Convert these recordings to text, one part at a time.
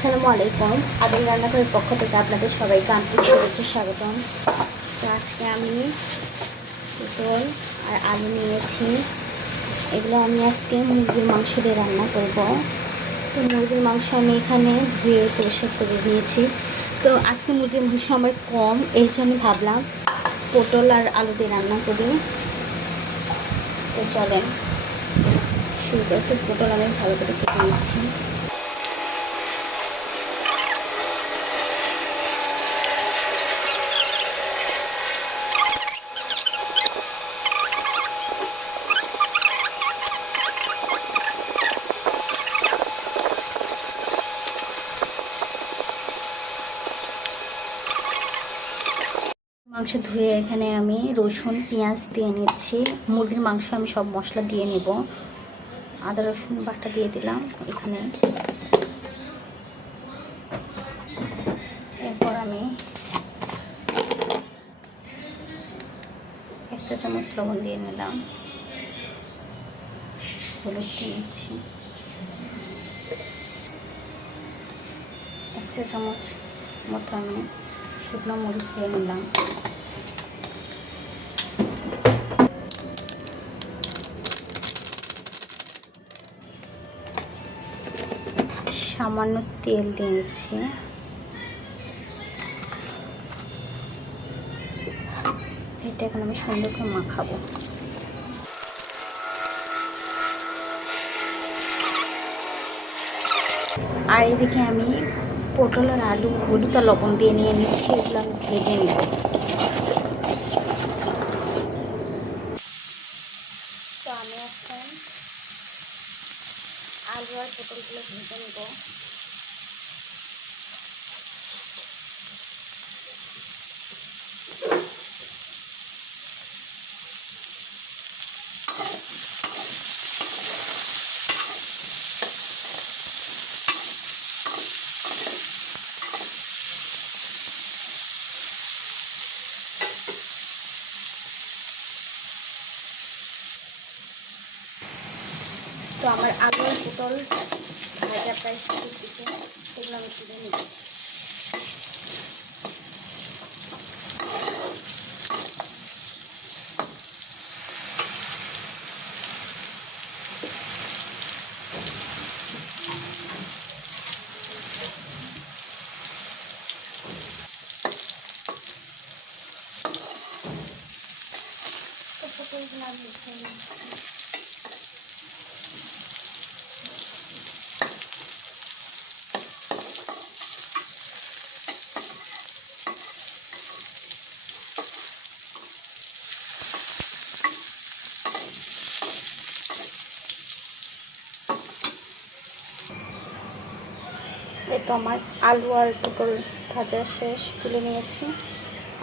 আসসালামু আলাইকুম। আদিল রান্নাঘরের পক্ষ থেকে আপনাদের সবাইকে আন্তরিক শুভেচ্ছা, স্বাগতম। তো আজকে আমি পটল আর আলু নিয়েছি। এগুলো আমি আজকে মুরগির মাংস দিয়ে রান্না করব। তো মুরগির মাংস আমি এখানে ধুয়ে পরিষ্কার করে দিয়েছি তো আজকে মুরগির মাংস আমার কম এই জন্য ভাবলাম পটল আর আলু দিয়ে রান্না করি। তো চলেন, শুরু করতে পটল আমি ভালো করে কেটে নিচ্ছি। মাংস ধুয়ে এখানে আমি রসুন, পেঁয়াজ দিয়ে নিচ্ছি। মুরগির মাংস আমি সব মশলা দিয়ে নেব। আদা, রসুন বাটা দিয়ে দিলাম এখানে। এরপর আমি এক চা চামচ লবণ দিয়ে নিলাম। হলুদ দিয়ে নিচ্ছি। এক চা চামচ মতো আমি শুকনো মরিচ দিয়ে নিলাম। সামান্য তেল দিয়ে নিচ্ছি। এটা এখন আমি সুন্দর করে মাখাবো। আর এদিকে আমি পটল আর আলু হলুদ আর লবণ দিয়ে নিয়ে নিচ্ছি এগুলো আমি ভেজে নেব। তো আমার আলু পটল ভাজা প্রায় দিকে সেগুলো আমি তুলে নিব। পটলগুলো আমি তো আমার আলু আর পটল ভাজা শেষ, তুলে নিয়েছি।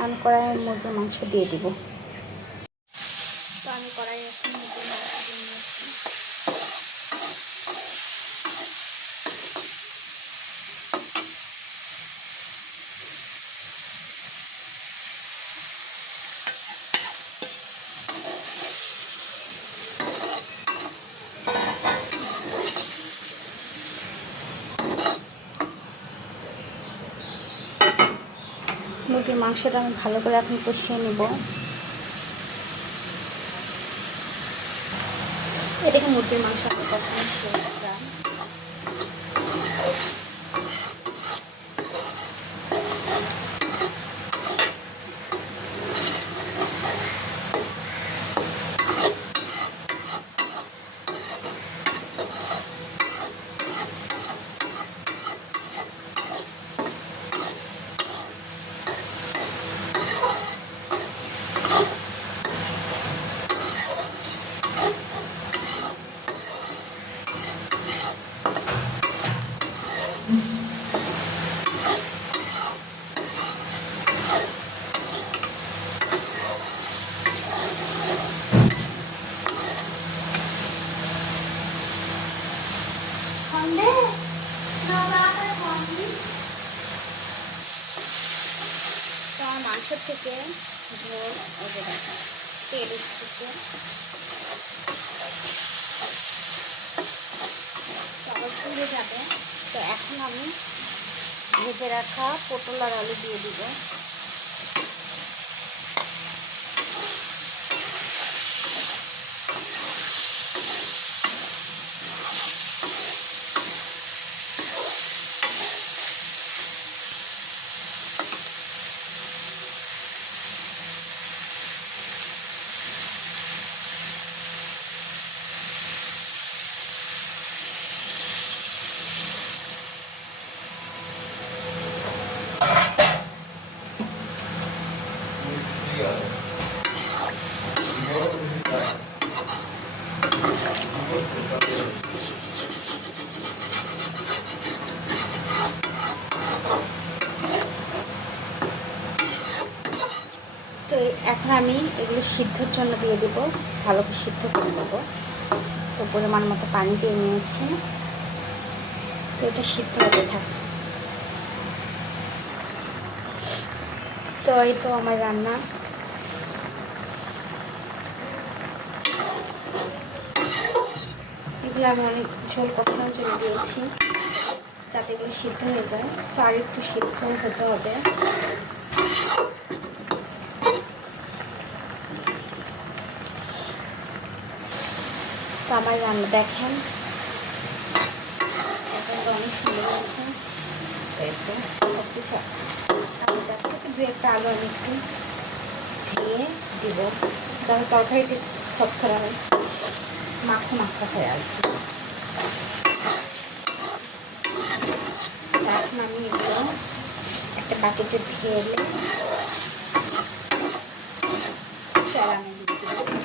আমি কড়াইয়ে মুরগির মাংস দিয়ে দিব। তো আমি কড়াইয়ে এখন মুরগির মাংস দিয়ে নিয়েছি মুরগির মাংসটা আমি ভালো করে এখন কষিয়ে নেব। এটাকে মুরগির মাংস আমি কষানো মাংস থেকে ঝোল ওই যে তেল উঠতেছে তো পুড়ে যাবে। তো এখন আমি ভেজে রাখা পটল আর আলু দিয়ে দিব তো এখন আমি এগুলো সিদ্ধর জন্য দিয়ে দেবো। ভালো করে সিদ্ধ করে নেব। তো পরিমাণ মতো পানি দিয়ে নিয়েছি। তো এটা সিদ্ধ হতে থাক। তো এই তো আমার রান্না। এগুলো আমি অনেক ঝোল কষানোর জন্য দিয়েছি, যাতে এগুলো সিদ্ধ হয়ে যায়। তো আর একটু সিদ্ধ হতে হবে। তো আমার রান্না দেখেন। এখন তো অনেক সুন্দর হয়েছে। একটু সব কিছু আমি যাচ্ছে একটু দু একটা আলু আমি একটু দিয়ে দিব। যেন তরকারিটি সব খারাপ মাখো মাখো হয় আর কি। এখন আমি এগুলো একটা বাকেটে ঢেলে চালানো দিয়ে দেবো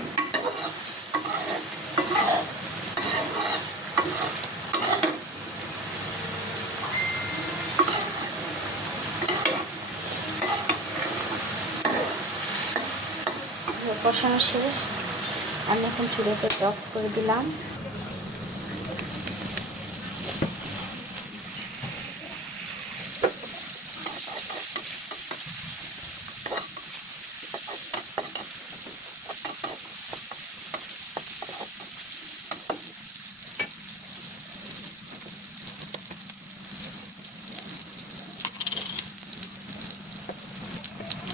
কষানো শেষ। আমি এখন চুলোতে অফ করে দিলাম।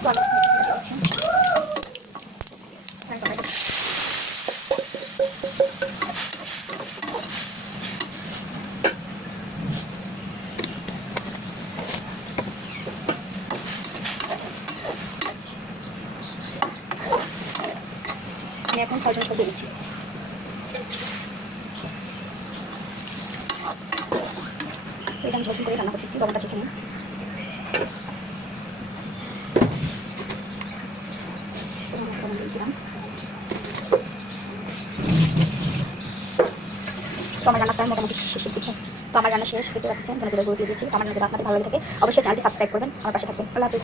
তো আমি এখন দিয়ে দিচ্ছি। আমি এখন ছজন দিচ্ছি। এটা আমি করে রান্না করতেছি, গরম কাছে খেয়ে দিলাম তো আমার রান্নাটা মোটামুটি শেষের আমার রান্না শেষ হতে পারছেন গুরুত্ব দিয়েছি। আমার নজর আপনাদের ভালো লাগে থাকে। অবশ্যই চ্যানেলটি সাবস্ক্রাইব করবেন। আমার পাশে থাকবেন। আল্লাহ